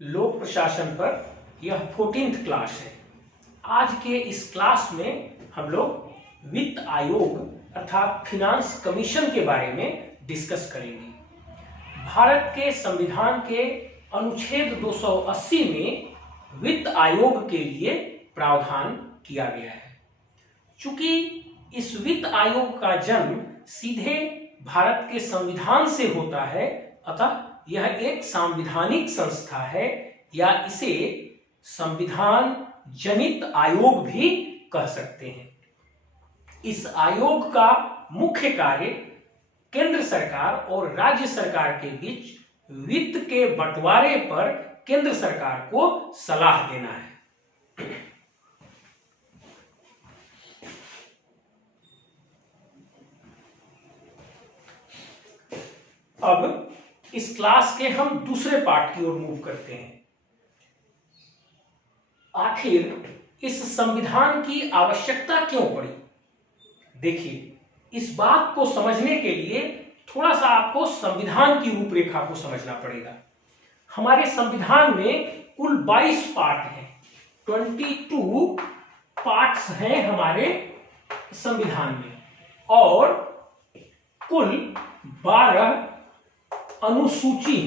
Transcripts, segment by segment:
लोक प्रशासन पर यह 14th क्लास है। आज के इस क्लास में हम लोग वित्त आयोग अर्थात फिनांस कमीशन के बारे में डिस्कस करेंगे। भारत के संविधान के अनुच्छेद 280 में वित्त आयोग के लिए प्रावधान किया गया है। चूंकि इस वित्त आयोग का जन्म सीधे भारत के संविधान से होता है, अतः यह एक संवैधानिक संस्था है या इसे संविधान जनित आयोग भी कह सकते हैं। इस आयोग का मुख्य कार्य केंद्र सरकार और राज्य सरकार के बीच वित्त के बंटवारे पर केंद्र सरकार को सलाह देना है। अब इस क्लास के हम दूसरे पार्ट की ओर मूव करते हैं। आखिर इस संविधान की आवश्यकता क्यों पड़ी? देखिए, इस बात को समझने के लिए थोड़ा सा आपको संविधान की रूपरेखा को समझना पड़ेगा। हमारे संविधान में कुल 22 पार्ट हैं, 22 पार्ट्स हैं हमारे संविधान में, और कुल 12 अनुसूची।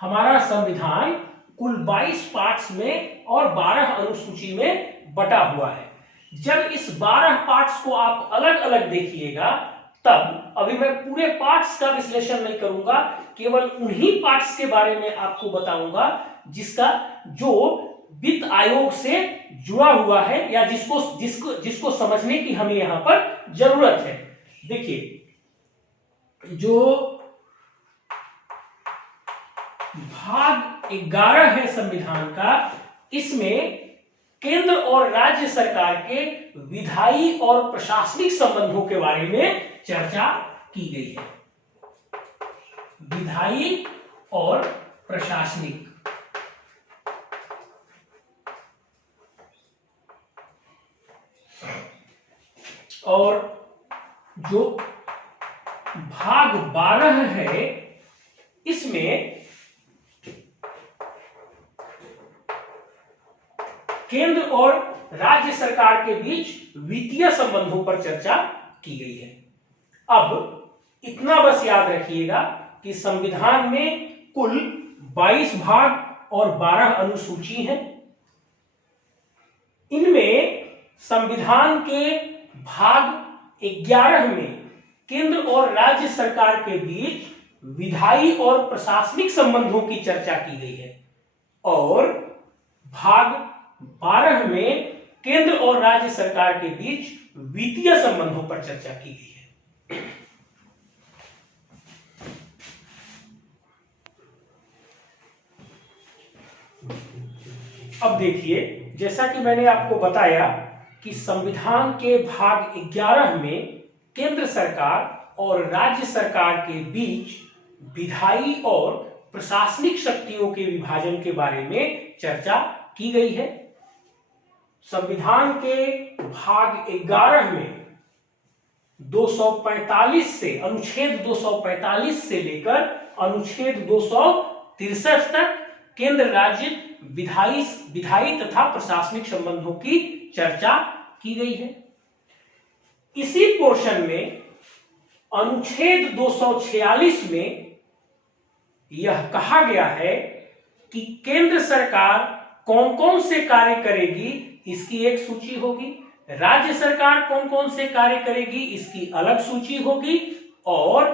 हमारा संविधान कुल 22 पार्ट्स में और 12 अनुसूची में बटा हुआ है। जब इस 12 पार्ट्स को आप अलग अलग देखिएगा, तब अभी मैं पूरे पार्ट्स का विश्लेषण नहीं करूंगा, केवल उन्हीं पार्ट्स के बारे में आपको बताऊंगा जो वित्त आयोग से जुड़ा हुआ है या जिसको समझने की हमें यहां पर जरूरत है। देखिए, जो भाग 11 है संविधान का, इसमें केंद्र और राज्य सरकार के विधायी और प्रशासनिक संबंधों के बारे में चर्चा की गई है। विधायी और प्रशासनिक। और जो भाग 12 है, इसमें केंद्र और राज्य सरकार के बीच वित्तीय संबंधों पर चर्चा की गई है। अब इतना बस याद रखिएगा कि संविधान में कुल 22 भाग और 12 अनुसूची हैं। इनमें संविधान के भाग 11 में केंद्र और राज्य सरकार के बीच विधायी और प्रशासनिक संबंधों की चर्चा की गई है, और भाग 12 में केंद्र और राज्य सरकार के बीच वित्तीय संबंधों पर चर्चा की गई है। अब देखिए, जैसा कि मैंने आपको बताया कि संविधान के भाग 11 में केंद्र सरकार और राज्य सरकार के बीच विधायी और प्रशासनिक शक्तियों के विभाजन के बारे में चर्चा की गई है। संविधान के भाग 11 में 245 से अनुच्छेद 245 से लेकर अनुच्छेद 263 तक केंद्र राज्य विधायी तथा प्रशासनिक संबंधों की चर्चा की गई है। इसी पोर्शन में अनुच्छेद 246 में यह कहा गया है कि केंद्र सरकार कौन कौन से कार्य करेगी, इसकी एक सूची होगी, राज्य सरकार कौन कौन से कार्य करेगी, इसकी अलग सूची होगी, और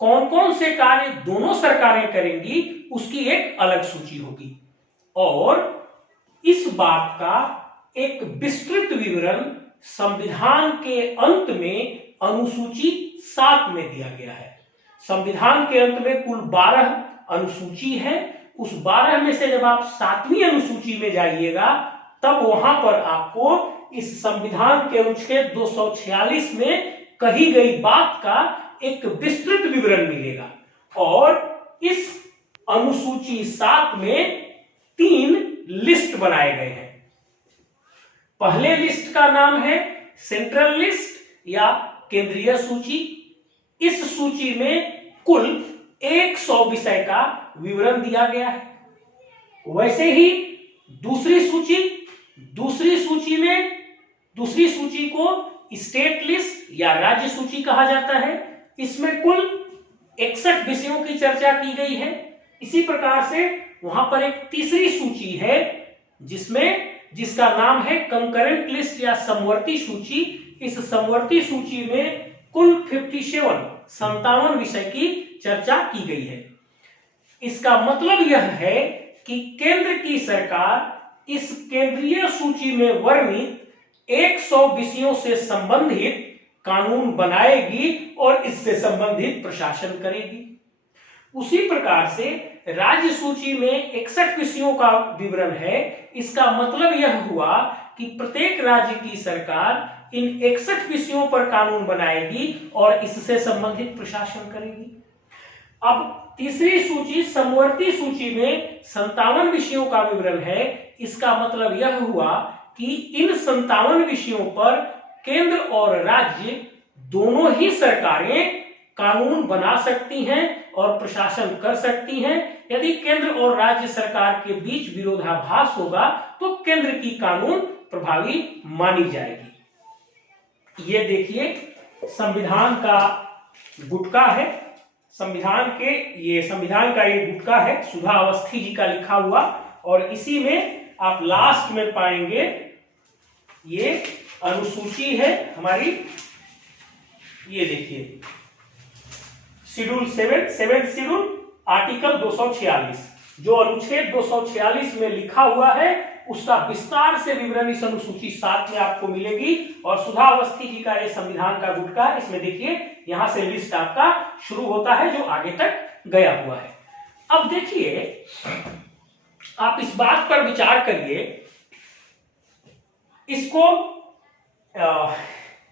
कौन कौन से कार्य दोनों सरकारें करेंगी, उसकी एक अलग सूची होगी। और इस बात का एक विस्तृत विवरण संविधान के अंत में अनुसूची 7 में दिया गया है। संविधान के अंत में कुल 12 अनुसूची है। उस 12 में से जब आप 7वीं अनुसूची में जाइएगा, तब वहां पर आपको इस संविधान के अनुच्छेद 246 में कही गई बात का एक विस्तृत विवरण मिलेगा। और इस अनुसूची 7 में 3 लिस्ट बनाए गए हैं। पहले लिस्ट का नाम है सेंट्रल लिस्ट या केंद्रीय सूची। इस सूची में कुल 100 विषय का विवरण दिया गया है। वैसे ही दूसरी सूची को स्टेट लिस्ट या राज्य सूची कहा जाता है। इसमें कुल 61 विषयों की चर्चा की गई है। इसी प्रकार से वहां पर एक तीसरी सूची है जिसका नाम है कंकरेंट लिस्ट या समवर्ती सूची। इस समवर्ती सूची में कुल 57 विषय की चर्चा की गई है। इसका मतलब यह है कि केंद्र की सरकार इस केंद्रीय सूची में वर्णित 100 विषयों से संबंधित कानून बनाएगी और इससे संबंधित प्रशासन करेगी। उसी प्रकार से राज्य सूची में 61 विषयों का विवरण है। इसका मतलब यह हुआ कि प्रत्येक राज्य की सरकार इन 61 विषयों पर कानून बनाएगी और इससे संबंधित प्रशासन करेगी। अब तीसरी सूची समवर्ती सूची में 57 विषयों का विवरण है। इसका मतलब यह हुआ कि इन 57 विषयों पर केंद्र और राज्य दोनों ही सरकारें कानून बना सकती हैं और प्रशासन कर सकती हैं। यदि केंद्र और राज्य सरकार के बीच विरोधाभास होगा तो केंद्र की कानून प्रभावी मानी जाएगी। ये देखिए संविधान का गुटका है। संविधान का ये गुटका है, सुधा अवस्थी जी का लिखा हुआ, और इसी में आप लास्ट में पाएंगे ये अनुसूची है हमारी। ये देखिए शेड्यूल 7 शेड्यूल आर्टिकल 246, जो अनुच्छेद 246 में लिखा हुआ है उसका विस्तार से विवरण इस अनुसूची 7 में आपको मिलेगी। और सुधा अवस्थी जी का ये संविधान का गुटका, इसमें देखिए यहां से लिस्ट आपका शुरू होता है जो आगे तक गया हुआ है। अब देखिए आप इस बात पर विचार करिए,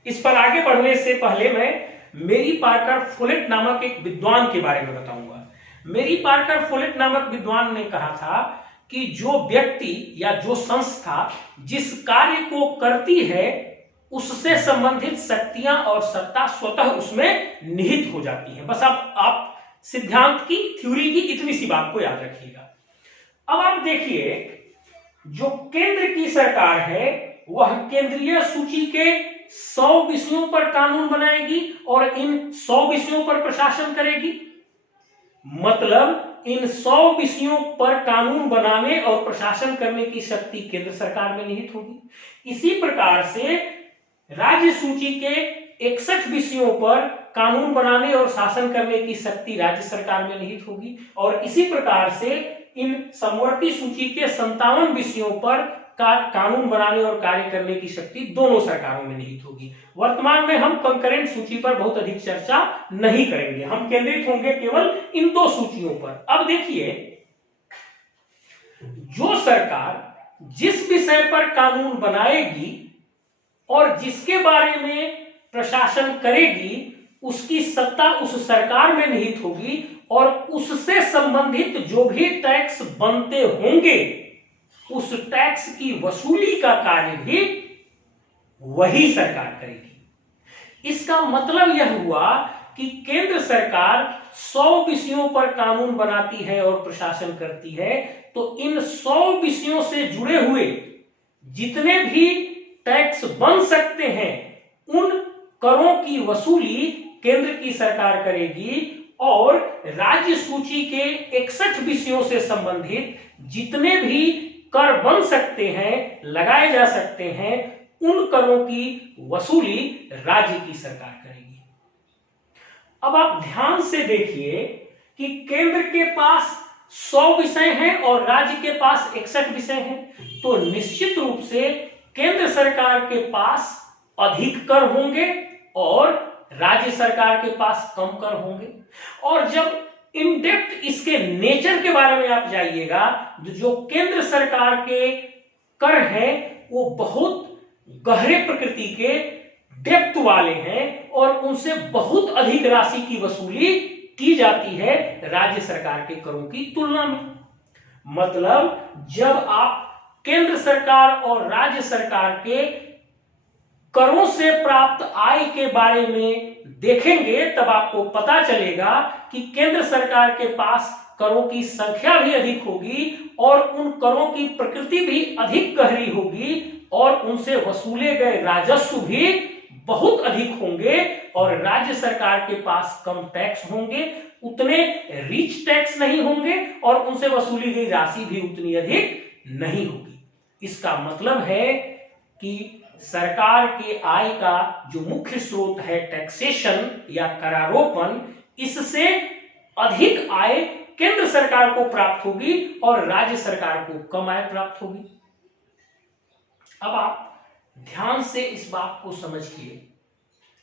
इस पर आगे बढ़ने से पहले मैं मेरी पार्कर फोलेट नामक एक विद्वान के बारे में बताऊंगा। मेरी पार्कर फोलेट नामक विद्वान ने कहा था कि जो व्यक्ति या जो संस्था जिस कार्य को करती है उससे संबंधित शक्तियां और सत्ता स्वतः उसमें निहित हो जाती है। बस आप सिद्धांत की, थ्योरी की इतनी सी बात को याद रखिएगा। अब आप देखिए जो केंद्र की सरकार है वह केंद्रीय सूची के 100 विषयों पर कानून बनाएगी और इन 100 विषयों पर प्रशासन करेगी। मतलब इन 100 विषयों पर कानून बनाने और प्रशासन करने की शक्ति केंद्र सरकार में निहित होगी। इसी प्रकार से राज्य सूची के 61 विषयों पर कानून बनाने और शासन करने की शक्ति राज्य सरकार में निहित होगी। और इसी प्रकार से इन समवर्ती सूची के 57 विषयों पर कानून बनाने और कार्य करने की शक्ति दोनों सरकारों में निहित होगी। वर्तमान में हम कंकरेंट सूची पर बहुत अधिक चर्चा नहीं करेंगे, हम केंद्रित होंगे केवल इन दो सूचियों पर। अब देखिए जो सरकार जिस विषय पर कानून बनाएगी और जिसके बारे में प्रशासन करेगी उसकी सत्ता उस सरकार में निहित होगी और उससे संबंधित जो भी टैक्स बनते होंगे उस टैक्स की वसूली का कार्य भी वही सरकार करेगी। इसका मतलब यह हुआ कि केंद्र सरकार 100 विषयों पर कानून बनाती है और प्रशासन करती है, तो इन 100 विषयों से जुड़े हुए जितने भी टैक्स बन सकते हैं उन करों की वसूली केंद्र की सरकार करेगी और राज्य सूची के 61 विषयों से संबंधित जितने भी कर बन सकते हैं, लगाए जा सकते हैं, उन करों की वसूली राज्य की सरकार करेगी। अब आप ध्यान से देखिए कि केंद्र के पास 100 विषय हैं और राज्य के पास 61 विषय हैं, तो निश्चित रूप से केंद्र सरकार के पास अधिक कर होंगे और राज्य सरकार के पास कम कर होंगे। और जब इन डेप्थ इसके नेचर के बारे में आप जाइएगा, जो केंद्र सरकार के कर हैं वो बहुत गहरे प्रकृति के डेप्थ वाले हैं और उनसे बहुत अधिक राशि की वसूली की जाती है राज्य सरकार के करों की तुलना में। मतलब जब आप केंद्र सरकार और राज्य सरकार के करों से प्राप्त आय के बारे में देखेंगे तब आपको पता चलेगा कि केंद्र सरकार के पास करों की संख्या भी अधिक होगी और उन करों की प्रकृति भी अधिक गहरी होगी और उनसे वसूले गए राजस्व भी बहुत अधिक होंगे और राज्य सरकार के पास कम टैक्स होंगे, उतने रिच टैक्स नहीं होंगे और उनसे वसूली गई राशि भी उतनी अधिक नहीं होगी। इसका मतलब है कि सरकार के आय का जो मुख्य स्रोत है टैक्सेशन या करारोपण, इससे अधिक आय केंद्र सरकार को प्राप्त होगी और राज्य सरकार को कम आय प्राप्त होगी। अब आप ध्यान से इस बात को समझिए,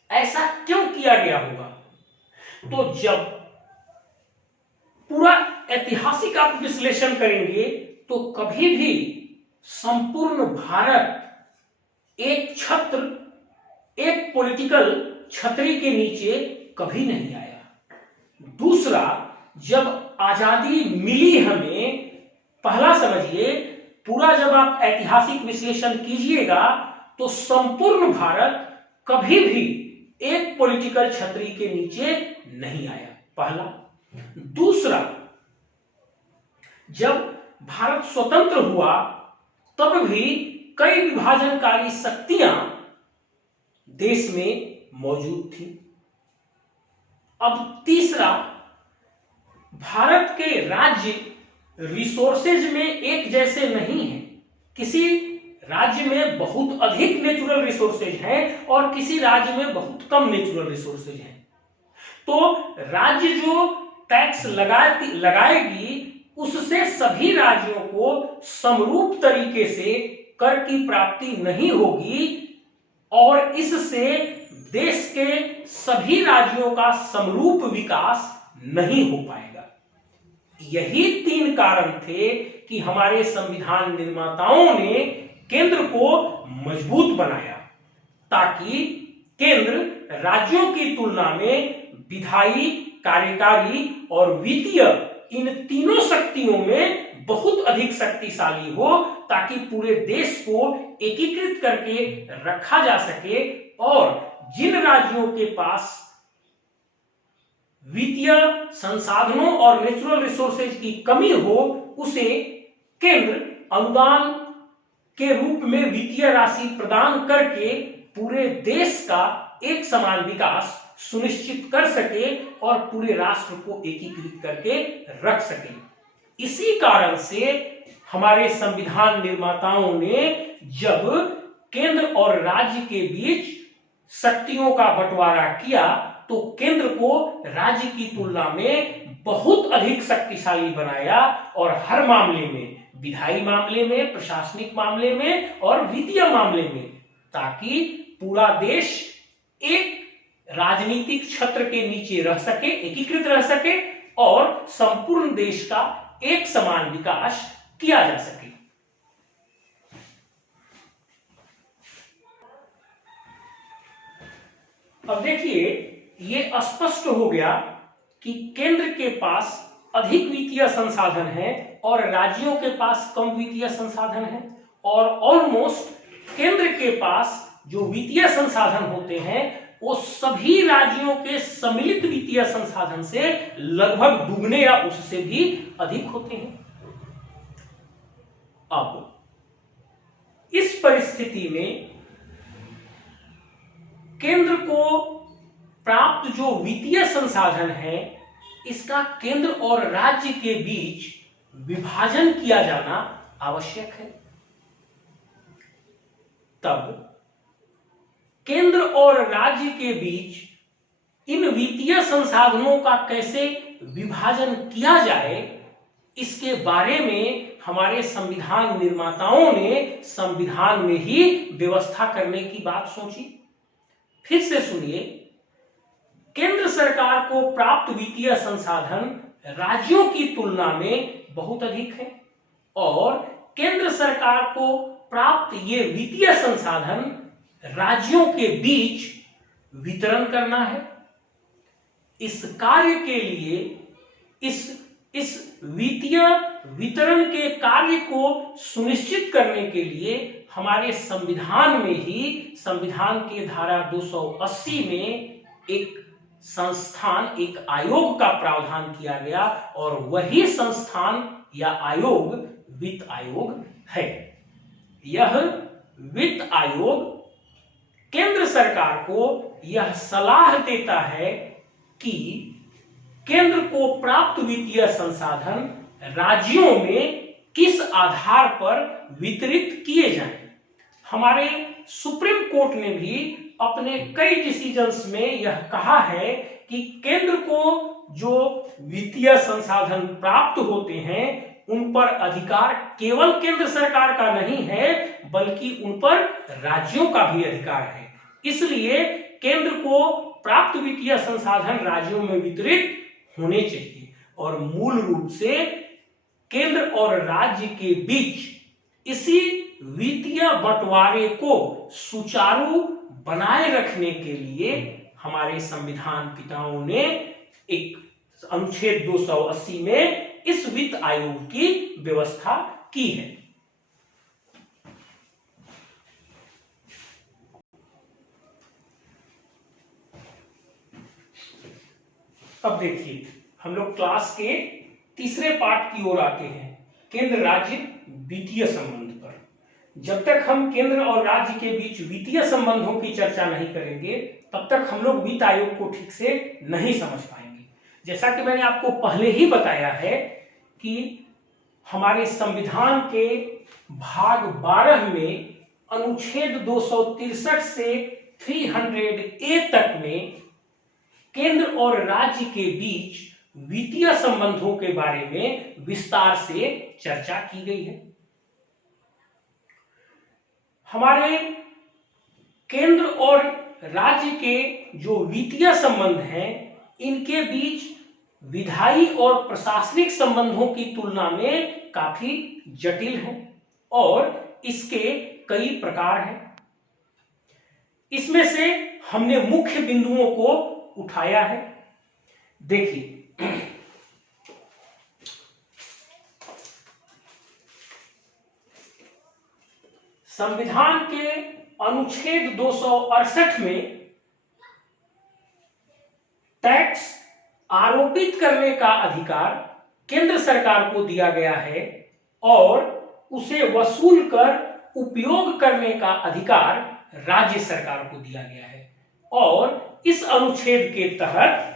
ऐसा क्यों किया गया होगा? तो जब पूरा ऐतिहासिक आप विश्लेषण करेंगे तो कभी भी संपूर्ण भारत एक छत्र, एक पॉलिटिकल छतरी के नीचे कभी नहीं आया। दूसरा, जब आजादी मिली हमें, पहला समझिए, पूरा जब आप ऐतिहासिक विश्लेषण कीजिएगा तो संपूर्ण भारत कभी भी एक पॉलिटिकल छतरी के नीचे नहीं आया, पहला। दूसरा, जब भारत स्वतंत्र हुआ तब भी कई विभाजनकारी शक्तियां देश में मौजूद थी। अब तीसरा, भारत के राज्य रिसोर्सेज में एक जैसे नहीं है। किसी राज्य में बहुत अधिक नेचुरल रिसोर्सेज हैं और किसी राज्य में बहुत कम नेचुरल रिसोर्सेज हैं। तो राज्य जो टैक्स लगाएगी उससे सभी राज्यों को समरूप तरीके से कर की प्राप्ति नहीं होगी और इससे देश के सभी राज्यों का समरूप विकास नहीं हो पाएगा। यही 3 कारण थे कि हमारे संविधान निर्माताओं ने केंद्र को मजबूत बनाया ताकि केंद्र राज्यों की तुलना में विधायी, कार्यकारी और वित्तीय, इन तीनों शक्तियों में बहुत अधिक शक्तिशाली हो ताकि पूरे देश को एकीकृत करके रखा जा सके और जिन राज्यों के पास वित्तीय संसाधनों और नेचुरल रिसोर्सेज की कमी हो उसे केंद्र अनुदान के रूप में वित्तीय राशि प्रदान करके पूरे देश का एक समान विकास सुनिश्चित कर सके और पूरे राष्ट्र को एकीकृत करके रख सके। इसी कारण से हमारे संविधान निर्माताओं ने जब केंद्र और राज्य के बीच शक्तियों का बंटवारा किया तो केंद्र को राज्य की तुलना में बहुत अधिक शक्तिशाली बनाया और हर मामले में, विधायी मामले में, प्रशासनिक मामले में और वित्तीय मामले में, ताकि पूरा देश एक राजनीतिक छत्र के नीचे रह सके, एकीकृत रह सके और संपूर्ण देश का एक समान विकास किया जा सके। अब देखिए, ये स्पष्ट हो गया कि केंद्र के पास अधिक वित्तीय संसाधन है और राज्यों के पास कम वित्तीय संसाधन है और ऑलमोस्ट केंद्र के पास जो वित्तीय संसाधन होते हैं वो सभी राज्यों के सम्मिलित वित्तीय संसाधन से लगभग दुगने या उससे भी अधिक होते हैं। अब इस परिस्थिति में केंद्र को प्राप्त जो वित्तीय संसाधन है इसका केंद्र और राज्य के बीच विभाजन किया जाना आवश्यक है। तब केंद्र और राज्य के बीच इन वित्तीय संसाधनों का कैसे विभाजन किया जाए इसके बारे में हमारे संविधान निर्माताओं ने संविधान में ही व्यवस्था करने की बात सोची। फिर से सुनिए, केंद्र सरकार को प्राप्त वित्तीय संसाधन राज्यों की तुलना में बहुत अधिक है और केंद्र सरकार को प्राप्त ये वित्तीय संसाधन राज्यों के बीच वितरण करना है। इस कार्य के लिए इस वित्तीय वितरण के कार्य को सुनिश्चित करने के लिए हमारे संविधान में ही, संविधान के धारा 280 में एक संस्थान, एक आयोग का प्रावधान किया गया और वही संस्थान या आयोग वित्त आयोग है। यह वित्त आयोग केंद्र सरकार को यह सलाह देता है कि केंद्र को प्राप्त वित्तीय संसाधन राज्यों में किस आधार पर वितरित किए जाएं। हमारे सुप्रीम कोर्ट ने भी अपने कई डिसीजंस में यह कहा है कि केंद्र को जो वित्तीय संसाधन प्राप्त होते हैं उन पर अधिकार केवल केंद्र सरकार का नहीं है, बल्कि उन पर राज्यों का भी अधिकार है। इसलिए केंद्र को प्राप्त वित्तीय संसाधन राज्यों में वितरित होने चाहिए और मूल रूप से केंद्र और राज्य के बीच इसी वित्तीय बंटवारे को सुचारू बनाए रखने के लिए हमारे संविधान पिताओं ने एक अनुच्छेद 280 में इस वित्त आयोग की व्यवस्था की है। अब देखिए, हम लोग क्लास के तीसरे पार्ट की ओर आते हैं, केंद्र राज्य वित्तीय संबंध पर। जब तक हम केंद्र और राज्य के बीच वित्तीय संबंधों की चर्चा नहीं करेंगे तब तक हम लोग वित्त आयोग को ठीक से नहीं समझ पाएंगे। जैसा कि मैंने आपको पहले ही बताया है कि हमारे संविधान के भाग 12 में अनुच्छेद 263 से 300A तक में केंद्र और राज्य के बीच वित्तीय संबंधों के बारे में विस्तार से चर्चा की गई है। हमारे केंद्र और राज्य के जो वित्तीय संबंध हैं, इनके बीच विधायी और प्रशासनिक संबंधों की तुलना में काफी जटिल है और इसके कई प्रकार हैं। इसमें से हमने मुख्य बिंदुओं को उठाया है। देखिए, संविधान के अनुच्छेद 268 में टैक्स आरोपित करने का अधिकार केंद्र सरकार को दिया गया है और उसे वसूल कर उपयोग करने का अधिकार राज्य सरकार को दिया गया है। और इस अनुच्छेद के तहत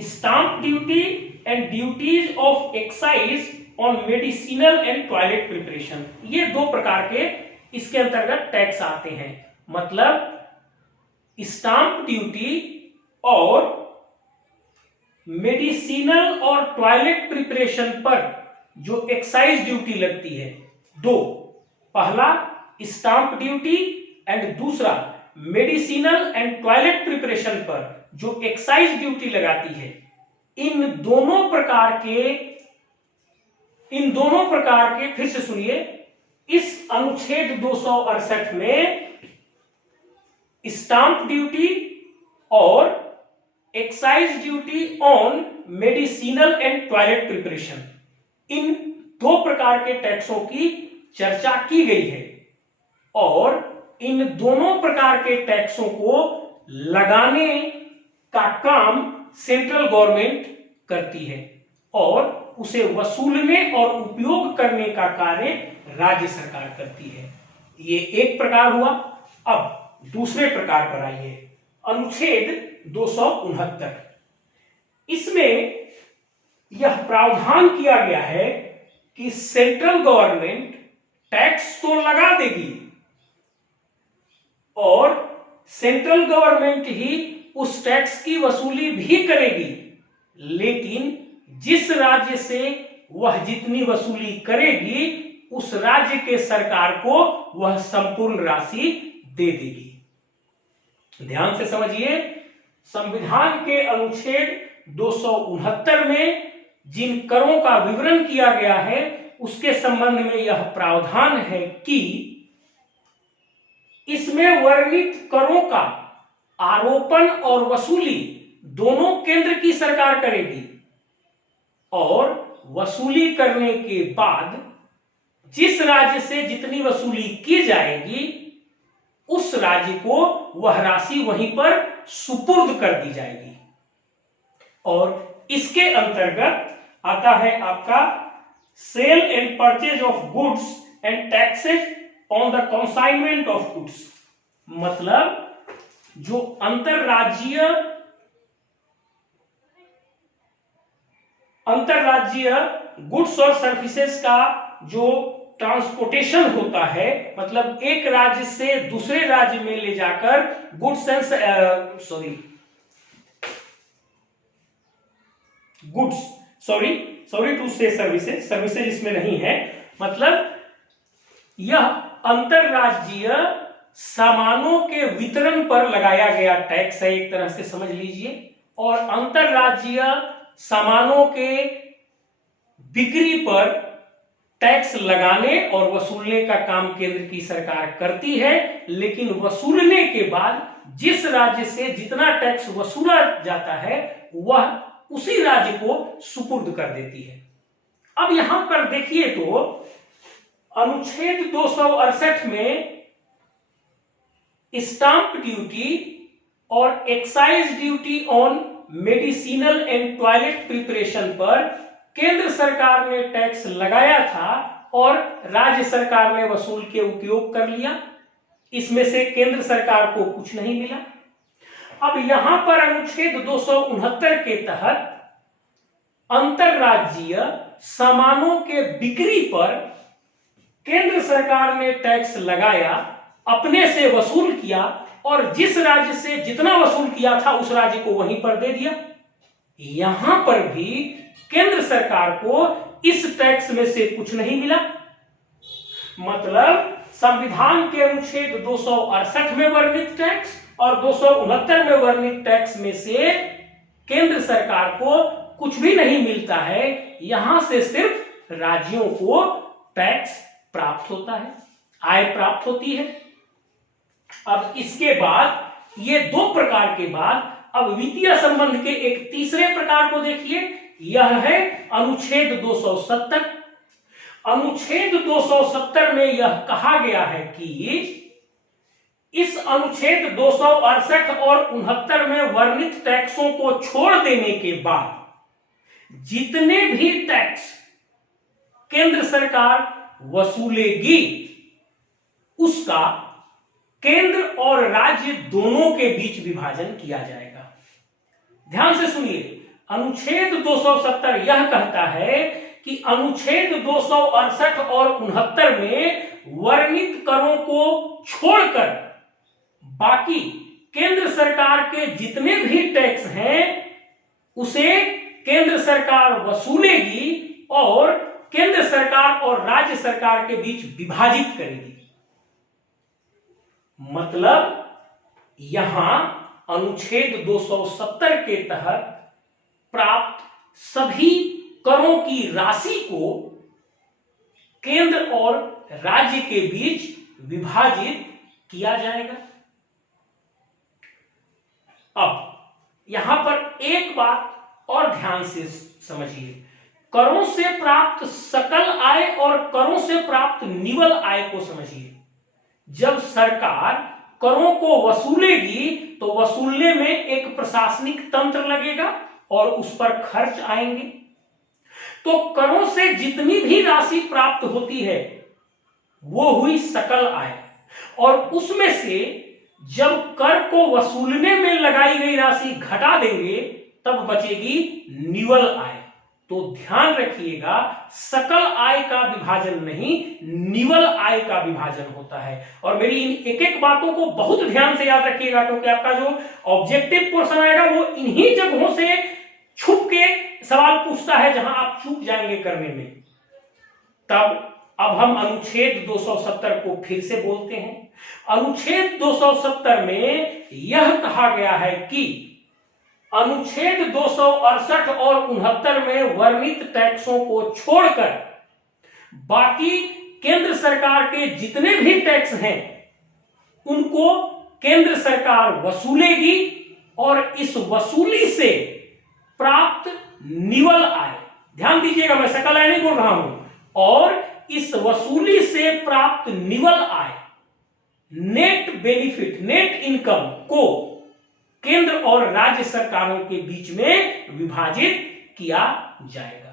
stamp duty and duties of excise on medicinal and toilet preparation, ये दो प्रकार के इसके अंतर्गत टैक्स आते हैं। मतलब स्टाम्प ड्यूटी और मेडिसिनल और टॉयलेट प्रिपरेशन पर जो एक्साइज ड्यूटी लगती है, दो, पहला स्टाम्प ड्यूटी एंड दूसरा मेडिसिनल एंड टॉयलेट प्रिपरेशन पर जो एक्साइज ड्यूटी लगाती है, इन दोनों प्रकार के फिर से सुनिए, इस अनुच्छेद 268 में स्टाम्प ड्यूटी और excise duty on medicinal and toilet preparation, इन दो प्रकार के टैक्सों की चर्चा की गई है और इन दोनों प्रकार के टैक्सों को लगाने का काम सेंट्रल गवर्नमेंट करती है और उसे वसूलने और उपयोग करने का कार्य राज्य सरकार करती है। ये एक प्रकार हुआ। अब दूसरे प्रकार पर आइए, अनुच्छेद 269। इसमें यह प्रावधान किया गया है कि सेंट्रल गवर्नमेंट टैक्स तो लगा देगी और सेंट्रल गवर्नमेंट ही उस टैक्स की वसूली भी करेगी, लेकिन जिस राज्य से वह जितनी वसूली करेगी उस राज्य के सरकार को वह संपूर्ण राशि दे देगी। ध्यान से समझिए, संविधान के अनुच्छेद 269 में जिन करों का विवरण किया गया है उसके संबंध में यह प्रावधान है कि इसमें वर्णित करों का आरोपण और वसूली दोनों केंद्र की सरकार करेगी और वसूली करने के बाद जिस राज्य से जितनी वसूली की जाएगी उस राज्य को वह राशि वहीं पर सुपुर्द कर दी जाएगी। और इसके अंतर्गत आता है आपका sale and purchase of goods and taxes on the consignment of goods. मतलब जो अंतरराज्यीय गुड्स और सर्विसेज का जो ट्रांसपोर्टेशन होता है, मतलब एक राज्य से दूसरे राज्य में ले जाकर गुड्स एंड सॉरी टू से सर्विसेज इसमें नहीं है। मतलब यह अंतरराज्यीय सामानों के वितरण पर लगाया गया टैक्स है, एक तरह से समझ लीजिए। और अंतरराज्यीय सामानों के बिक्री पर टैक्स लगाने और वसूलने का काम केंद्र की सरकार करती है, लेकिन वसूलने के बाद जिस राज्य से जितना टैक्स वसूला जाता है वह उसी राज्य को सुपुर्द कर देती है। अब यहां पर देखिए तो अनुच्छेद 268 में स्टाम्प ड्यूटी और excise duty on medicinal and toilet preparation पर केंद्र सरकार ने टैक्स लगाया था और राज्य सरकार ने वसूल के उपयोग कर लिया। इसमें से केंद्र सरकार को कुछ नहीं मिला। अब यहां पर अनुच्छेद 269 के तहत अंतरराज्यीय सामानों के बिक्री पर केंद्र सरकार ने टैक्स लगाया, अपने से वसूल किया और जिस राज्य से जितना वसूल किया था उस राज्य को वहीं पर दे दिया। यहां पर भी केंद्र सरकार को इस टैक्स में से कुछ नहीं मिला। मतलब संविधान के अनुच्छेद 268 में वर्णित टैक्स और 269 में वर्णित टैक्स में से केंद्र सरकार को कुछ भी नहीं मिलता है। यहां से सिर्फ राज्यों को टैक्स प्राप्त होता है, आय प्राप्त होती है। अब इसके बाद ये दो प्रकार के बाद अब वित्तीय संबंध के एक तीसरे प्रकार को देखिए। यह है अनुच्छेद 270। अनुच्छेद 270 में यह कहा गया है कि इस अनुच्छेद 268 और 69 में वर्णित टैक्सों को छोड़ देने के बाद जितने भी टैक्स केंद्र सरकार वसूलेगी उसका केंद्र और राज्य दोनों के बीच विभाजन किया जाएगा। ध्यान से सुनिए, अनुच्छेद 270 यह कहता है कि अनुच्छेद 268 और 69 में वर्णित करों को छोड़कर बाकी केंद्र सरकार के जितने भी टैक्स हैं उसे केंद्र सरकार वसूलेगी और केंद्र सरकार और राज्य सरकार के बीच विभाजित करेगी। मतलब यहां अनुच्छेद 270 के तहत प्राप्त सभी करों की राशि को केंद्र और राज्य के बीच विभाजित किया जाएगा। अब यहां पर एक बात और ध्यान से समझिए, करों से प्राप्त सकल आय और करों से प्राप्त निवल आय को समझिए। जब सरकार करों को वसूलेगी तो वसूलने में एक प्रशासनिक तंत्र लगेगा और उस पर खर्च आएंगे। तो करों से जितनी भी राशि प्राप्त होती है वो हुई सकल आय, और उसमें से जब कर को वसूलने में लगाई गई राशि घटा देंगे तब बचेगी निवल आय। तो ध्यान रखिएगा, सकल आय का विभाजन नहीं, निवल आय का विभाजन होता है। और मेरी इन एक एक बातों को बहुत ध्यान से याद रखिएगा, क्योंकि आपका जो ऑब्जेक्टिव पोर्शन आएगा वो इन्हीं जगहों से छुप के सवाल पूछता है जहां आप चूक जाएंगे करने में। तब अब हम अनुच्छेद 270 को फिर से बोलते हैं। अनुच्छेद 270 में यह कहा गया है कि अनुच्छेद 268 और 69 में वर्णित टैक्सों को छोड़कर बाकी केंद्र सरकार के जितने भी टैक्स हैं उनको केंद्र सरकार वसूलेगी और इस वसूली से प्राप्त निवल आय, ध्यान दीजिएगा मैं सकल आय नहीं बोल रहा हूं, और इस वसूली से प्राप्त निवल आय, नेट बेनिफिट, नेट इनकम को केंद्र और राज्य सरकारों के बीच में विभाजित किया जाएगा।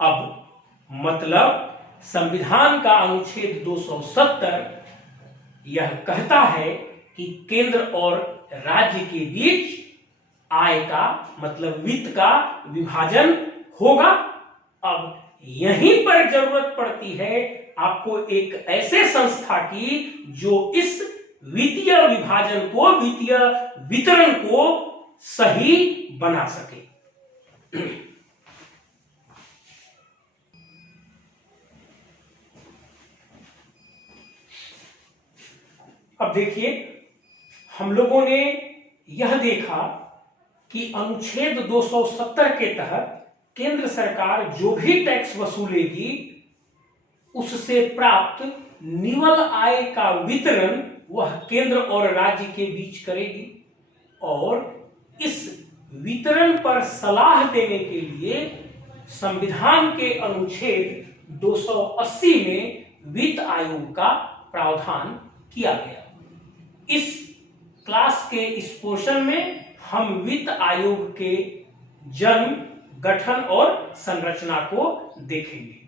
अब मतलब संविधान का अनुच्छेद 270 यह कहता है कि केंद्र और राज्य के बीच आय का मतलब वित्त का विभाजन होगा। अब यहीं पर जरूरत पड़ती है आपको एक ऐसे संस्था की जो इस वित्तीय विभाजन को, वित्तीय वितरण को सही बना सके। अब देखिए, हम लोगों ने यह देखा कि अनुच्छेद 270 के तहत केंद्र सरकार जो भी टैक्स वसूलेगी उससे प्राप्त निवल आय का वितरण वह केंद्र और राज्य के बीच करेगी, और इस वितरण पर सलाह देने के लिए संविधान के अनुच्छेद 280 में वित्त आयोग का प्रावधान किया गया। इस क्लास के इस पोर्शन में हम वित्त आयोग के जन्म, गठन और संरचना को देखेंगे।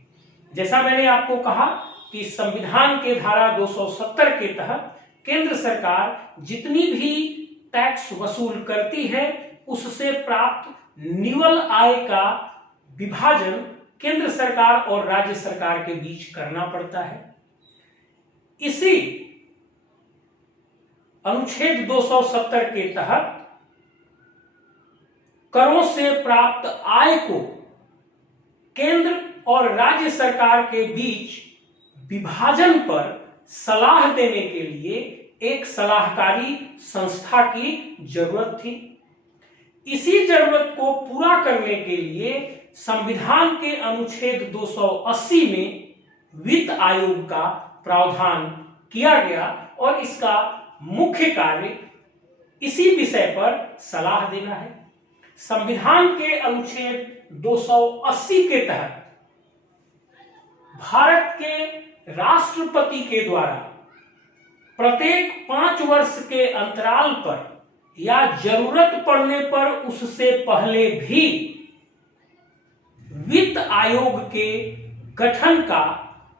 जैसा मैंने आपको कहा कि संविधान के धारा 270 के तहत केंद्र सरकार जितनी भी टैक्स वसूल करती है उससे प्राप्त निवल आय का विभाजन केंद्र सरकार और राज्य सरकार के बीच करना पड़ता है। इसी अनुच्छेद 270 के तहत करों से प्राप्त आय को केंद्र और राज्य सरकार के बीच विभाजन पर सलाह देने के लिए एक सलाहकारी संस्था की जरूरत थी। इसी जरूरत को पूरा करने के लिए संविधान के अनुच्छेद 280 में वित्त आयोग का प्रावधान किया गया और इसका मुख्य कार्य इसी विषय पर सलाह देना है। संविधान के अनुच्छेद 280 के तहत भारत के राष्ट्रपति के द्वारा प्रत्येक 5 वर्ष के अंतराल पर या जरूरत पड़ने पर उससे पहले भी वित्त आयोग के गठन का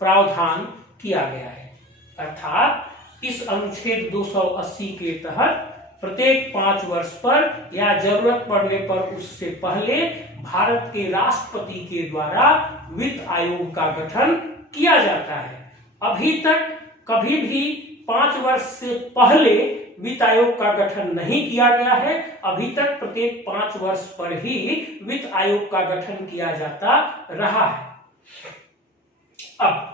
प्रावधान किया गया है। अर्थात इस अनुच्छेद 280 के तहत प्रत्येक 5 वर्ष पर या जरूरत पड़ने पर उससे पहले भारत के राष्ट्रपति के द्वारा वित्त आयोग का गठन किया जाता है। अभी तक कभी भी 5 वर्ष से पहले वित्त आयोग का गठन नहीं किया गया है। अभी तक प्रत्येक 5 वर्ष पर ही वित्त आयोग का गठन किया जाता रहा है। अब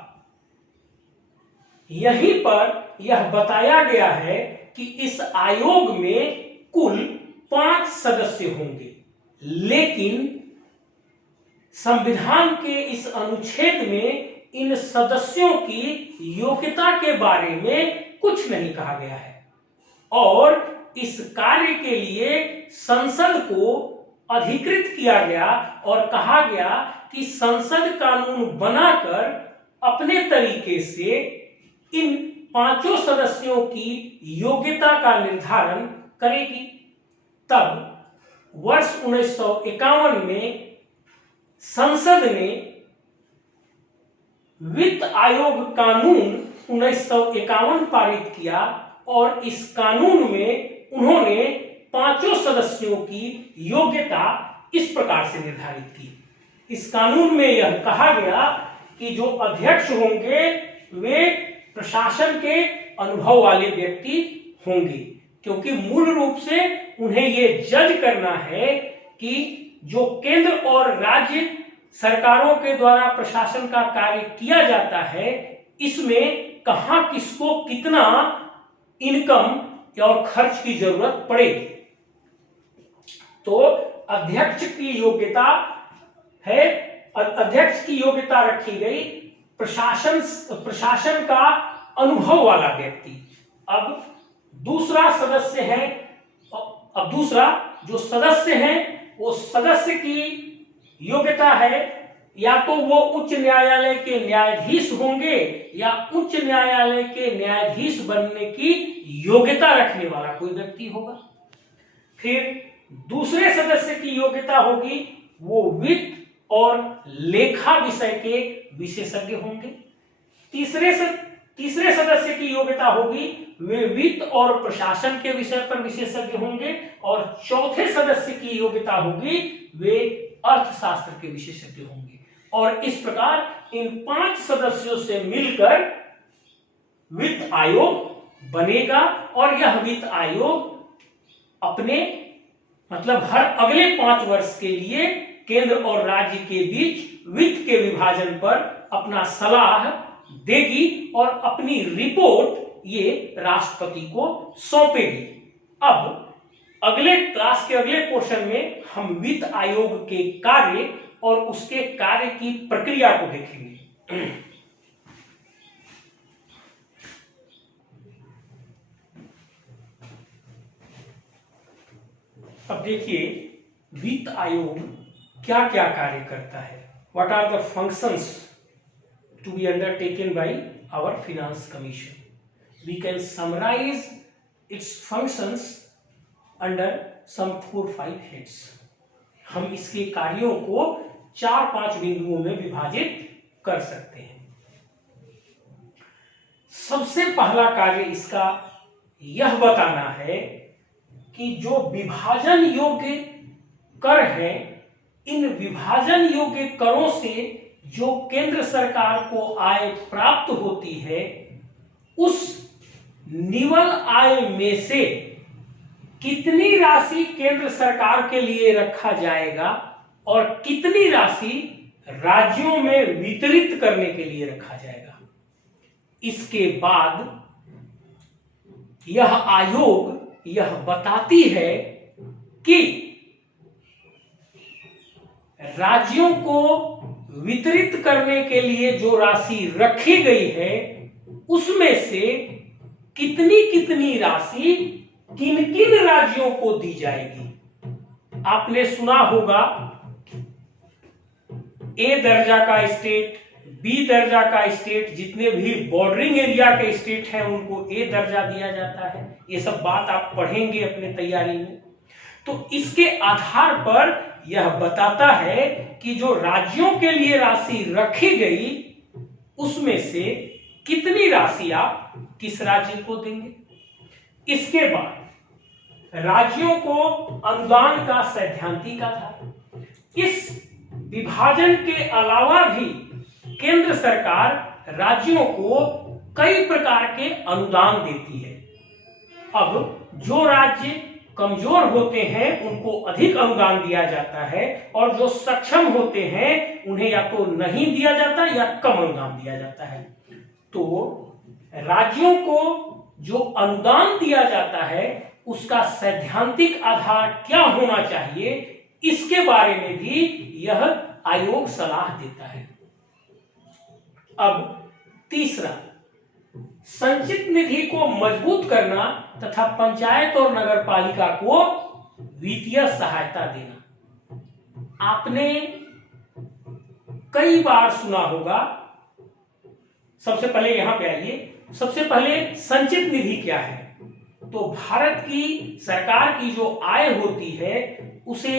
यहीं पर यह बताया गया है कि इस आयोग में कुल 5 सदस्य होंगे, लेकिन संविधान के इस अनुच्छेद में इन सदस्यों की योग्यता के बारे में कुछ नहीं कहा गया है और इस कार्य के लिए संसद को अधिकृत किया गया और कहा गया कि संसद कानून बनाकर अपने तरीके से इन 5 सदस्यों की योग्यता का निर्धारण करेगी। तब वर्ष 1951 में संसद ने वित्त आयोग कानून 1951 पारित किया और इस कानून में उन्होंने 5 सदस्यों की योग्यता इस प्रकार से निर्धारित की। इस कानून में यह कहा गया कि जो अध्यक्ष होंगे वे प्रशासन के अनुभव वाले व्यक्ति होंगे, क्योंकि मूल रूप से उन्हें ये जज करना है कि जो केंद्र और राज्य सरकारों के द्वारा प्रशासन का कार्य किया जाता है इसमें कहां किसको कितना इनकम और खर्च की जरूरत पड़ेगी। तो अध्यक्ष की योग्यता है, अध्यक्ष की योग्यता रखी गई प्रशासन का अनुभव वाला व्यक्ति। अब दूसरा सदस्य है, दूसरा जो सदस्य है वो सदस्य की योग्यता है या तो वो उच्च न्यायालय के न्यायाधीश होंगे या उच्च न्यायालय के न्यायाधीश बनने की योग्यता रखने वाला कोई व्यक्ति होगा। फिर दूसरे सदस्य की योग्यता होगी वो वित्त और लेखा विषय के विशेषज्ञ होंगे। तीसरे सदस्य की योग्यता होगी वे वित्त और प्रशासन के विषय पर विशेषज्ञ होंगे। और चौथे सदस्य की योग्यता होगी वे अर्थशास्त्र के विशेषज्ञ होंगे। और इस प्रकार इन 5 सदस्यों से मिलकर वित्त आयोग बनेगा और यह वित्त आयोग अपने मतलब हर अगले 5 वर्ष के लिए केंद्र और राज्य के बीच वित्त के विभाजन पर अपना सलाह देगी और अपनी रिपोर्ट ये राष्ट्रपति को सौंपेगी। अब अगले क्लास के अगले पोर्शन में हम वित्त आयोग के कार्य और उसके कार्य की प्रक्रिया को देखेंगे। अब देखिए वित्त आयोग क्या क्या कार्य करता है। What are the functions to be undertaken by our finance commission? We can summarize its functions under some 4-5 heads. हम इसके कार्यों को 4-5 बिंदुओं में विभाजित कर सकते हैं। सबसे पहला कार्य इसका यह बताना है कि जो विभाजन योग्य कर है, इन विभाजन योग्य करों से जो केंद्र सरकार को आय प्राप्त होती है उस निवल आय में से कितनी राशि केंद्र सरकार के लिए रखा जाएगा और कितनी राशि राज्यों में वितरित करने के लिए रखा जाएगा। इसके बाद यह आयोग यह बताती है कि राज्यों को वितरित करने के लिए जो राशि रखी गई है उसमें से कितनी कितनी राशि किन किन राज्यों को दी जाएगी। आपने सुना होगा ए दर्जा का स्टेट, बी दर्जा का स्टेट, जितने भी बॉर्डरिंग एरिया के स्टेट हैं उनको ए दर्जा दिया जाता है। ये सब बात आप पढ़ेंगे अपने तैयारी में। तो इसके आधार पर यह बताता है कि जो राज्यों के लिए राशि रखी गई उसमें से कितनी राशि आप किस राज्य को देंगे। इसके बाद राज्यों को अनुदान का सैद्धांतिक आधार। इस विभाजन के अलावा भी केंद्र सरकार राज्यों को कई प्रकार के अनुदान देती है। अब जो राज्य कमजोर होते हैं उनको अधिक अनुदान दिया जाता है और जो सक्षम होते हैं उन्हें या तो नहीं दिया जाता या कम अनुदान दिया जाता है। तो राज्यों को जो अनुदान दिया जाता है उसका सैद्धांतिक आधार क्या होना चाहिए, इसके बारे में भी यह आयोग सलाह देता है। अब तीसरा, संचित निधि को मजबूत करना तथा पंचायत और नगर पालिका को वित्तीय सहायता देना। आपने कई बार सुना होगा। सबसे पहले यहां पे आइए, सबसे पहले संचित निधि क्या है। तो भारत की सरकार की जो आय होती है उसे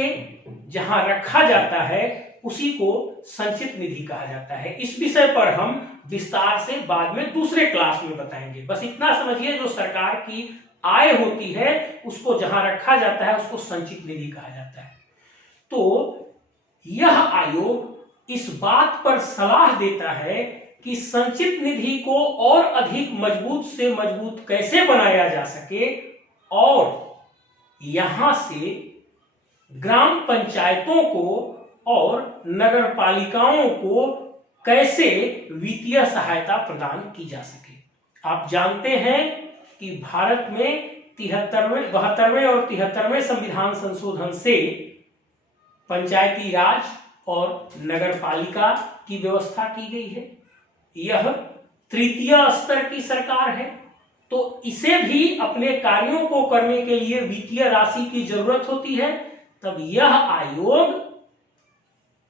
जहां रखा जाता है उसी को संचित निधि कहा जाता है। इस विषय पर हम विस्तार से बाद में दूसरे क्लास में बताएंगे। बस इतना समझिए, जो सरकार की आय होती है उसको जहां रखा जाता है उसको संचित निधि कहा जाता है। तो यह आयोग इस बात पर सलाह देता है कि संचित निधि को और अधिक मजबूत से मजबूत कैसे बनाया जा सके और यहां से ग्राम पंचायतों को और नगर पालिकाओं को कैसे वित्तीय सहायता प्रदान की जा सके। आप जानते हैं कि भारत में 72वें और 73वें संविधान संशोधन से पंचायती राज और नगर पालिका की व्यवस्था की गई है। यह तृतीय स्तर की सरकार है, तो इसे भी अपने कार्यों को करने के लिए वित्तीय राशि की जरूरत होती है। तब यह आयोग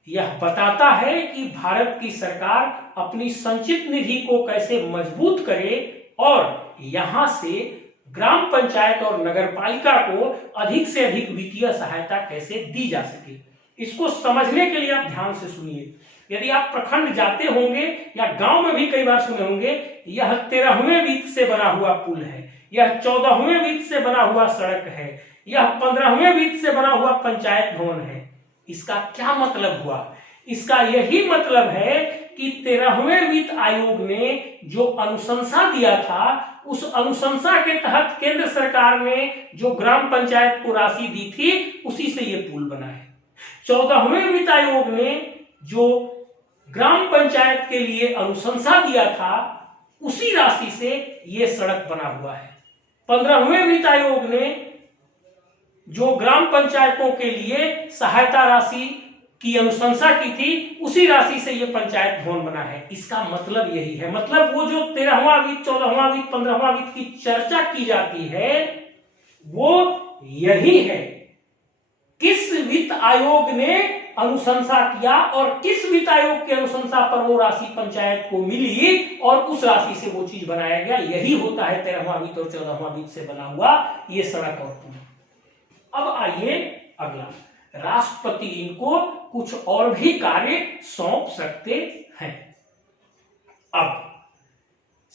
यह बताता है कि भारत की सरकार अपनी संचित निधि को कैसे मजबूत करे और यहां से ग्राम पंचायत और नगरपालिका को अधिक से अधिक वित्तीय सहायता कैसे दी जा सके। इसको समझने के लिए आप ध्यान से सुनिए। यदि आप प्रखंड जाते होंगे या गांव में भी कई बार सुने होंगे, यह 13वें वित्त से बना हुआ पुल है, यह 14वें वित्त से बना हुआ सड़क है, यह 15वें वित्त से बना हुआ पंचायत भवन है। इसका क्या मतलब हुआ? इसका यही मतलब है कि 13वें वित्त आयोग ने जो अनुशंसा दिया था, उस अनुशंसा के तहत केंद्र सरकार ने जो ग्राम पंचायत को राशि दी थी, उसी से ये पुल बना है। 14वें वित्त आयोग ने जो ग्राम पंचायत के लिए अनुशंसा दिया था, उसी राशि से ये सड़क बना हुआ है। 15वें वित्त आयोग ने जो ग्राम पंचायतों के लिए सहायता राशि की अनुशंसा की थी, उसी राशि से ये पंचायत भवन बना है। इसका मतलब यही है, मतलब वो जो 13वां वित्त, 14वां वित्त, 15वां वित्त की चर्चा की जाती है, वो यही है किस वित्त आयोग ने अनुशंसा किया और किस वित्त आयोग की अनुशंसा पर वो राशि पंचायत को मिली और उस राशि से वो चीज बनाया गया। यही होता है 13वां वित्त और 14वां वित्त से बना हुआ ये सड़क और पुल। अब आइए अगला, राष्ट्रपति इनको कुछ और भी कार्य सौंप सकते हैं। अब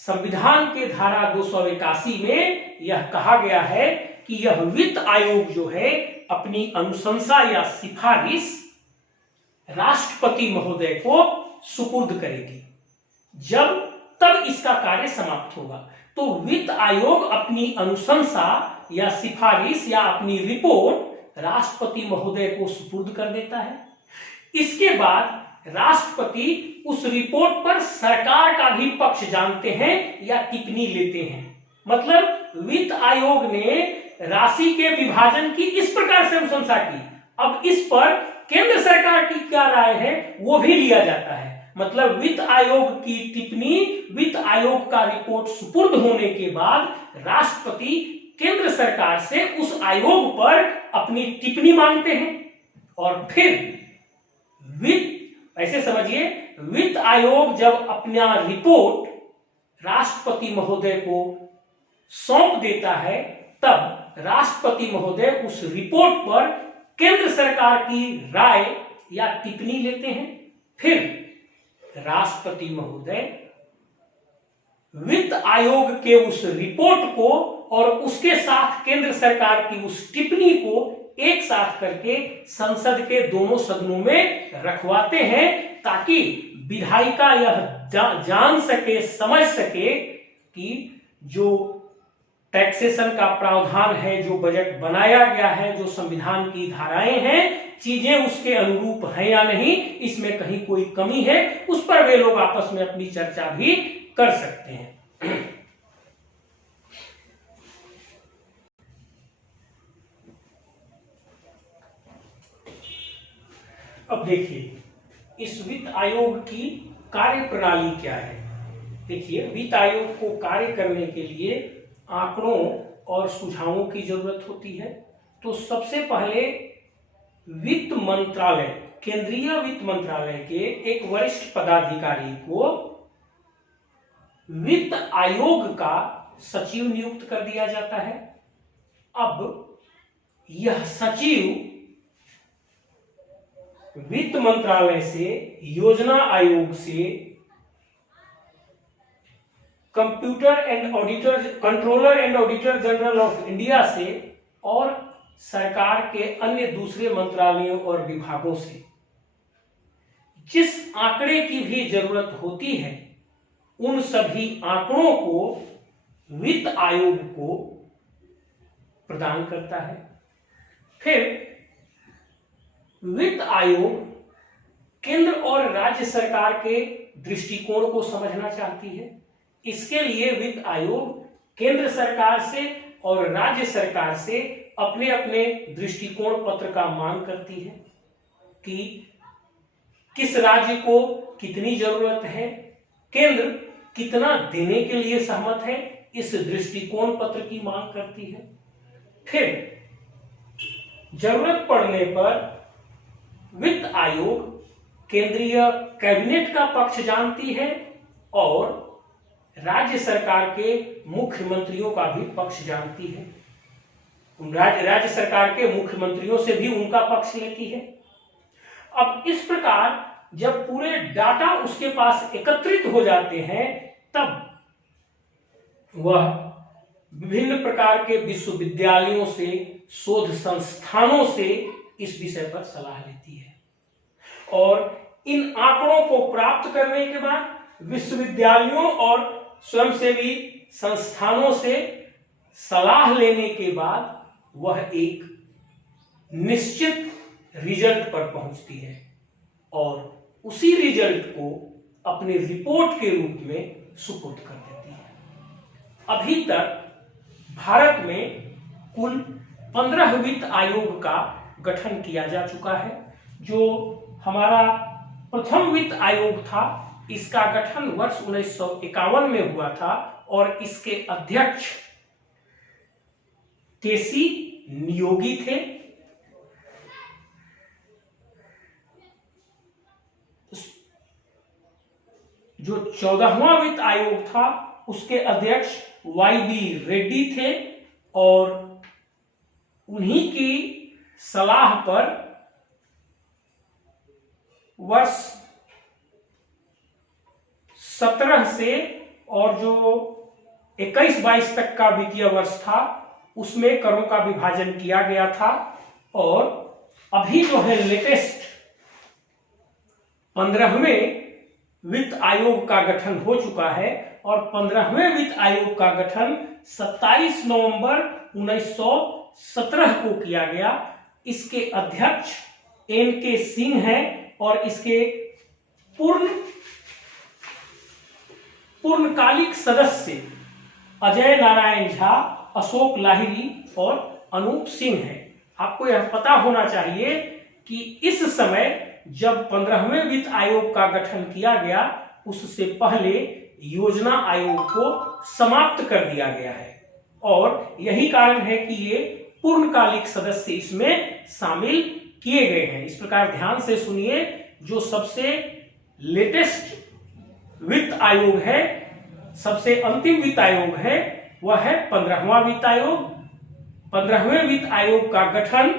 संविधान के धारा 281 में यह कहा गया है कि यह वित्त आयोग जो है अपनी अनुशंसा या सिफारिश राष्ट्रपति महोदय को सुपुर्द करेगी। जब तब इसका कार्य समाप्त होगा। तो वित्त आयोग अपनी अनुशंसा या सिफारिश या अपनी रिपोर्ट राष्ट्रपति महोदय को सुपुर्द कर देता है। इसके बाद राष्ट्रपति उस रिपोर्ट पर सरकार का भी पक्ष जानते हैं या टिप्पणी लेते हैं। मतलब वित्त आयोग ने राशि के विभाजन की इस प्रकार से अनुशंसा की, अब इस पर केंद्र सरकार की क्या राय है वो भी लिया जाता है। मतलब वित्त आयोग की टिप्पणी, वित्त आयोग का रिपोर्ट सुपुर्द होने के बाद राष्ट्रपति केंद्र सरकार से उस आयोग पर अपनी टिप्पणी मांगते हैं और फिर ऐसे समझिए, वित्त आयोग जब अपना रिपोर्ट राष्ट्रपति महोदय को सौंप देता है, तब राष्ट्रपति महोदय उस रिपोर्ट पर केंद्र सरकार की राय या टिप्पणी लेते हैं। फिर राष्ट्रपति महोदय वित्त आयोग के उस रिपोर्ट को और उसके साथ केंद्र सरकार की उस टिप्पणी को एक साथ करके संसद के दोनों सदनों में रखवाते हैं, ताकि विधायिका यह जान सके, समझ सके कि जो टैक्सेशन का प्रावधान है, जो बजट बनाया गया है, जो संविधान की धाराएं हैं, चीजें उसके अनुरूप हैं या नहीं, इसमें कहीं कोई कमी है, उस पर वे लोग आपस में अपनी चर्चा भी कर सकते हैं। अब देखिए इस वित्त आयोग की कार्य प्रणाली क्या है। देखिए, वित्त आयोग को कार्य करने के लिए आंकड़ों और सुझावों की जरूरत होती है। तो सबसे पहले वित्त मंत्रालय, केंद्रीय वित्त मंत्रालय के एक वरिष्ठ पदाधिकारी को वित्त आयोग का सचिव नियुक्त कर दिया जाता है। अब यह सचिव वित्त मंत्रालय से, योजना आयोग से, controller and auditor general of India से और सरकार के अन्य दूसरे मंत्रालयों और विभागों से जिस आंकड़े की भी जरूरत होती है, उन सभी आंकड़ों को वित्त आयोग को प्रदान करता है। फिर वित्त आयोग केंद्र और राज्य सरकार के दृष्टिकोण को समझना चाहती है। इसके लिए वित्त आयोग केंद्र सरकार से और राज्य सरकार से अपने अपने दृष्टिकोण पत्र का मांग करती है कि किस राज्य को कितनी जरूरत है, केंद्र कितना देने के लिए सहमत है, इस दृष्टिकोण पत्र की मांग करती है। फिर जरूरत पड़ने पर वित्त आयोग केंद्रीय कैबिनेट का पक्ष जानती है और राज्य सरकार के मुख्यमंत्रियों का भी पक्ष जानती है। राज्य सरकार के मुख्यमंत्रियों से भी उनका पक्ष लेती है। अब इस प्रकार जब पूरे डाटा उसके पास एकत्रित हो जाते हैं तब वह विभिन्न प्रकार के विश्वविद्यालयों से, शोध संस्थानों से इस विषय पर सलाह लेती है और इन आंकड़ों को प्राप्त करने के बाद विश्वविद्यालयों और स्वयंसेवी संस्थानों से सलाह लेने के बाद वह एक निश्चित रिजल्ट पर पहुंचती है और उसी रिजल्ट को अपने रिपोर्ट के रूप में सुपुर्द कर देती है। अभी तक भारत में कुल 15 वित्त आयोग का गठन किया जा चुका है। जो हमारा प्रथम वित्त आयोग था, इसका गठन वर्ष 1951 में हुआ था और इसके अध्यक्ष केसी नियोगी थे। जो 14वां वित्त आयोग था उसके अध्यक्ष वाई.बी. रेड्डी थे और उन्हीं की सलाह पर वर्ष 17 से और जो 21-22 तक का वित्तीय वर्ष था उसमें करों का विभाजन किया गया था और अभी जो है लेटेस्ट 15वें वित्त आयोग का गठन हो चुका है और 15वें वित्त आयोग का गठन 27 नवंबर 1917 को किया गया। इसके अध्यक्ष एन.के. सिंह हैं और इसके पूर्णकालिक सदस्य अजय नारायण झा, अशोक लाहिरी और अनूप सिंह हैं। आपको यह पता होना चाहिए कि इस समय जब 15वें वित्त आयोग का गठन किया गया उससे पहले योजना आयोग को समाप्त कर दिया गया है और यही कारण है कि ये पूर्णकालिक सदस्य इसमें शामिल किए गए हैं। इस प्रकार ध्यान से सुनिए, जो सबसे लेटेस्ट वित्त आयोग है, सबसे अंतिम वित्त आयोग है, वह है 15वां वित्त आयोग। 15वें वित्त आयोग का गठन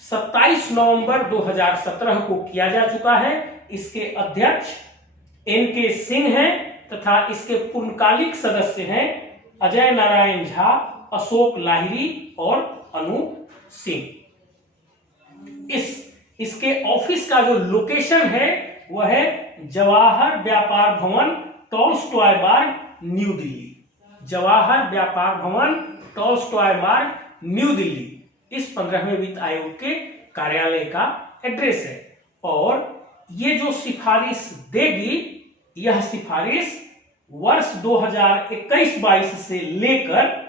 27 नवंबर 2017 को किया जा चुका है। इसके अध्यक्ष एन.के. सिंह हैं तथा इसके पूर्णकालिक सदस्य हैं अजय नारायण झा, अशोक लाहिरी और अनूप सिंह। इसके ऑफिस का जो लोकेशन है वह है जवाहर व्यापार भवन, टॉलस्टॉय मार्ग, न्यू दिल्ली। जवाहर व्यापार भवन, टॉलस्टॉय मार्ग, न्यू दिल्ली इस 15वें वित्त आयोग के कार्यालय का एड्रेस है और ये जो सिफारिश देगी, यह सिफारिश वर्ष 2021-22 से लेकर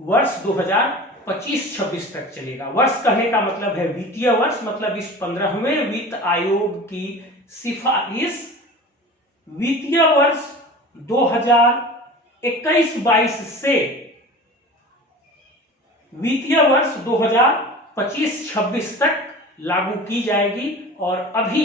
वर्ष 2025-26 तक चलेगा। वर्ष कहने का मतलब है वित्तीय वर्ष, मतलब इस 15वें वित्त आयोग की सिफारिश वित्तीय वर्ष 2021-22 से वित्तीय वर्ष 2025-26 तक लागू की जाएगी और अभी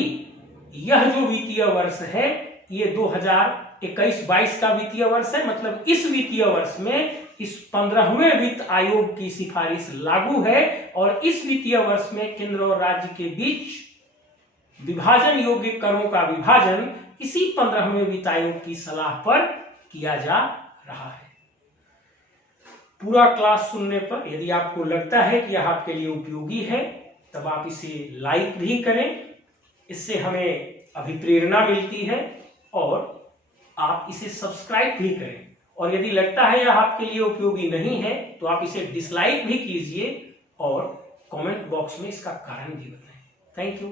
यह जो वित्तीय वर्ष है ये 2021-22 का वित्तीय वर्ष है। मतलब इस वित्तीय वर्ष में इस 15वें वित्त आयोग की सिफारिश लागू है और इस वित्तीय वर्ष में केंद्र और राज्य के बीच विभाजन योग्य करों का विभाजन इसी 15वें वित्त आयोग की सलाह पर किया जा रहा है। पूरा क्लास सुनने पर यदि आपको लगता है कि यह आपके लिए उपयोगी है तब आप इसे लाइक भी करें, इससे हमें अभिप्रेरणा मिलती है और आप इसे सब्सक्राइब भी करें और यदि लगता है यह आपके लिए उपयोगी नहीं है तो आप इसे डिसलाइक भी कीजिए और कमेंट बॉक्स में इसका कारण भी बताएं। Thank you.